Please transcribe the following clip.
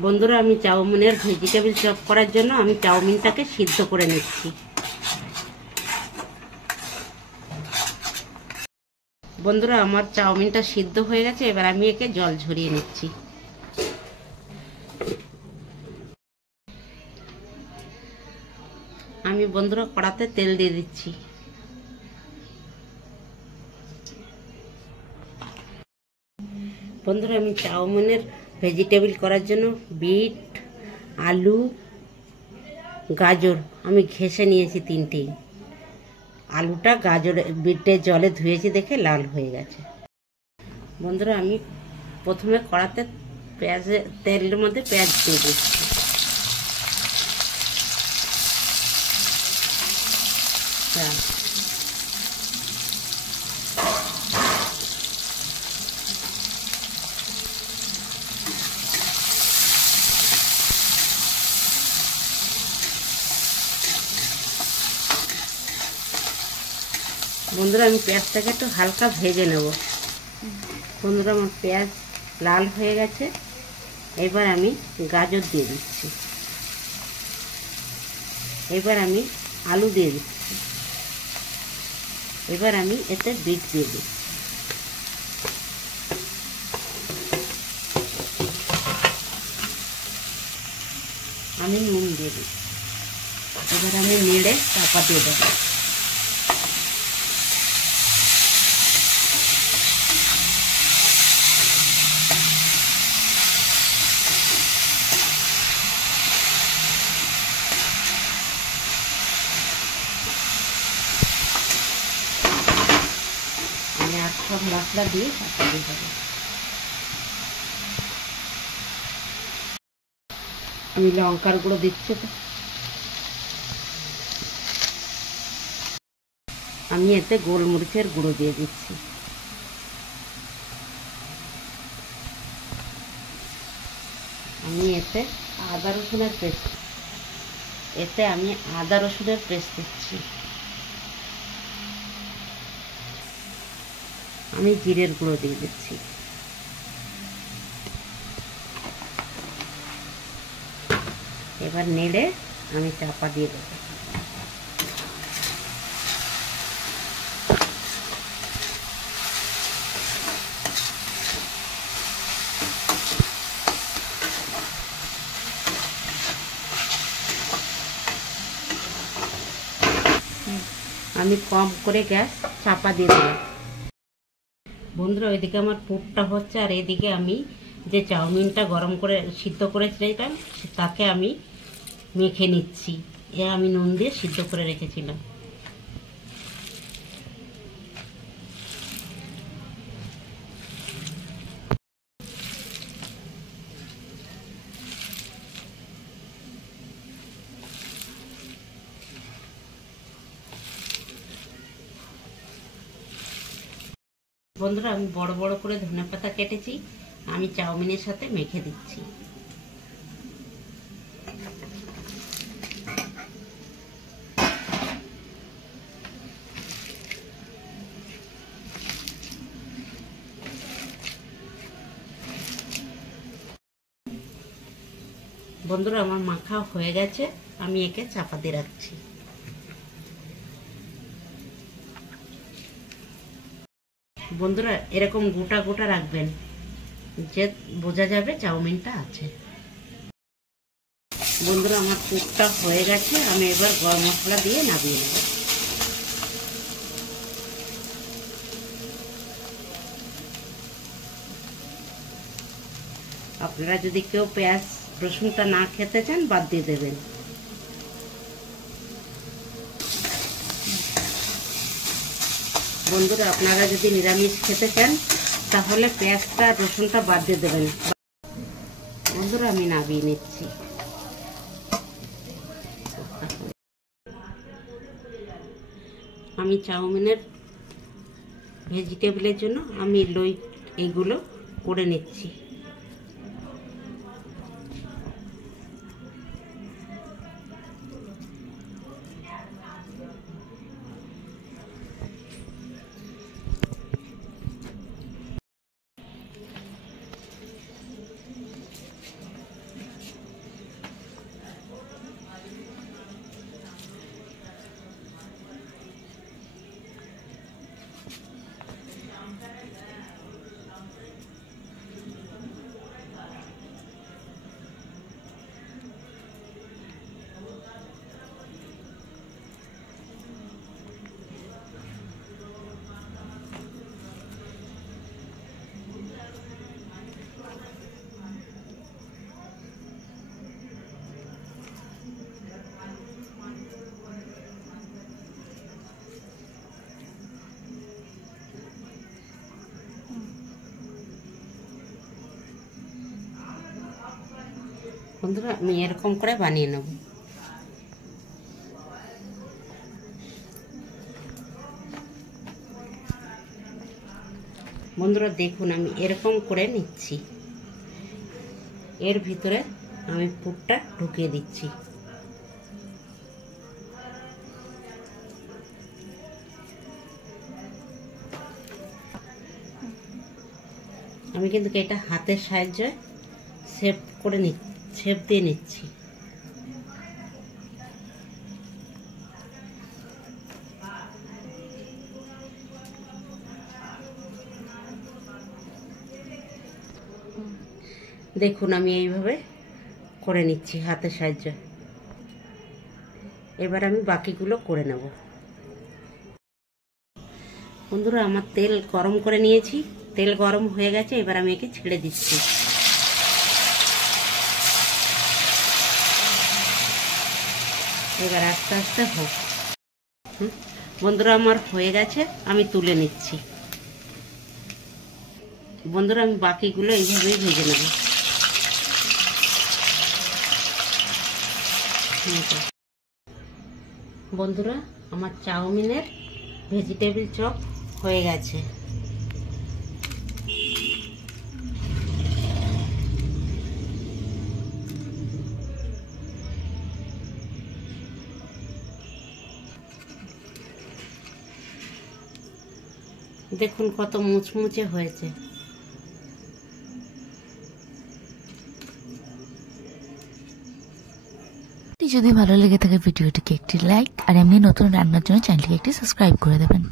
বন্ধুরা, আমি চাউমিনের ভেজিটেবিল চপ করার জন্য আমি চাউমিনটাকে সিদ্ধ করে নিচ্ছি। বন্ধুরা, আমার চাউমিনটা সিদ্ধ হয়ে গেছে, এবার আমি একে জল ঝরিয়ে নিচ্ছি। আমি বন্ধুরা কড়াতে তেল দিয়ে দিচ্ছি। বন্ধুরা, আমি চাউমিনের ভেজিটেবিল করার জন্য বিট, আলু, গাজর আমি ঘেঁষে নিয়েছি তিনটেই। আলুটা গাজর বিটে জলে ধুয়েছি দেখে লাল হয়ে গেছে। বন্ধুরা, আমি প্রথমে কড়াতে তেলের মধ্যে পেঁয়াজ দিয়ে দিচ্ছি। বন্ধুরা, আমি পেঁয়াজটাকে একটু হালকা ভেজে নেব। বন্ধুরা, আমার পেঁয়াজ লাল হয়ে গেছে, এবার আমি গাজর দিয়ে দিচ্ছি। এবার আমি আলু দিয়ে দিচ্ছি। এবার আমি এতে বিট দিয়ে দিচ্ছি। আমি নুন দিয়ে দিচ্ছি। এবার আমি নেড়ে চাপা দিয়ে দেবো। আর সব মশলা দিয়ে চাপা দিয়ে দেবো। আমি লঙ্কার গুঁড়ো দিচ্ছি। আমি এতে গোলমরিচের গুঁড়ো দিয়ে দিচ্ছি। আমি এতে আদা রসুনের পেস্ট দিচ্ছি। আমি জিরের গুঁড়ো দিয়ে দিচ্ছি। এবার নেড়ে আমি চাপা দিয়ে দেবো। আমি কম করে গ্যাস চাপা দিয়ে দিলাম। বন্ধুরা, ওইদিকে আমার পুরটা হচ্ছে, আর এদিকে আমি যে চাউমিনটা গরম করে সিদ্ধ করেছিলাম তাকে আমি মেখে নিচ্ছি। আমি নুন দিয়ে সিদ্ধ করে রেখেছিলাম। বন্ধুরা, আমি বড় বড় করে ধনেপাতা কেটেছি, আমি চাউমিনের সাথে মেখে দিচ্ছি। বন্ধুরা, আমার মাখা হয়ে গেছে, আমি একে চাপা দিয়ে রাখছি। বন্ধুরা, এরকম গোটা গোটা রাখবেন, যে বোঝা যাবে চাউমিনটা আছে। বন্ধুরা, আমার পুরটা হয়ে গেছে, আমি এবার গরম মশলা দিয়ে নামিয়ে নেব। আপনারা যদি কেউ পেঁয়াজ রসুনটা না খেতে চান বাদ দিয়ে দেবেন। বন্ধুরা, আপনারা যদি নিরামিষ খেতে চান তাহলে পেঁয়াজটা রসুনটা বাদ দিয়ে দেবেন। বন্ধুরা, আমি নামিয়ে নিচ্ছি। আমি চাউমিনের ভেজিটেবলের জন্য আমি এইগুলো করে নিচ্ছি। বন্ধুরা আমি এরকম করে বানিয়ে নেব। বন্ধুরা দেখুন আমি এরকম করে নিচ্ছি, এর ভিতরে আমি পুরটা ঢুকিয়ে দিচ্ছি। আমি কিন্তু এটা হাতের সাহায্যে শেপ করে শেপ দিয়ে নিচ্ছি। দেখুন আমি এইভাবে করে নিচ্ছি হাতের সাহায্যে। এবার আমি বাকিগুলো করে নেব। বন্ধুরা আমার তেল গরম করে নিয়েছি, তেল গরম হয়ে গেছে, এবার আমি একে ছেড়ে দিচ্ছি। এবার আস্তে আস্তে হোক। বন্ধুরা আমার হয়ে গেছে, আমি তুলে নিচ্ছি। বন্ধুরা আমি বাকিগুলো এইভাবেই ভেজে নেব। বন্ধুরা আমার চাউমিনের ভেজিটেবিল চপ হয়ে গেছে। দেখুন কত মুচমুচে হয়েছে। যদি ভালো লেগে থাকে ভিডিওটিকে একটি লাইক আর এমনি নতুন রান্নার জন্য চ্যানেলটিকে একটি সাবস্ক্রাইব করে দেবেন।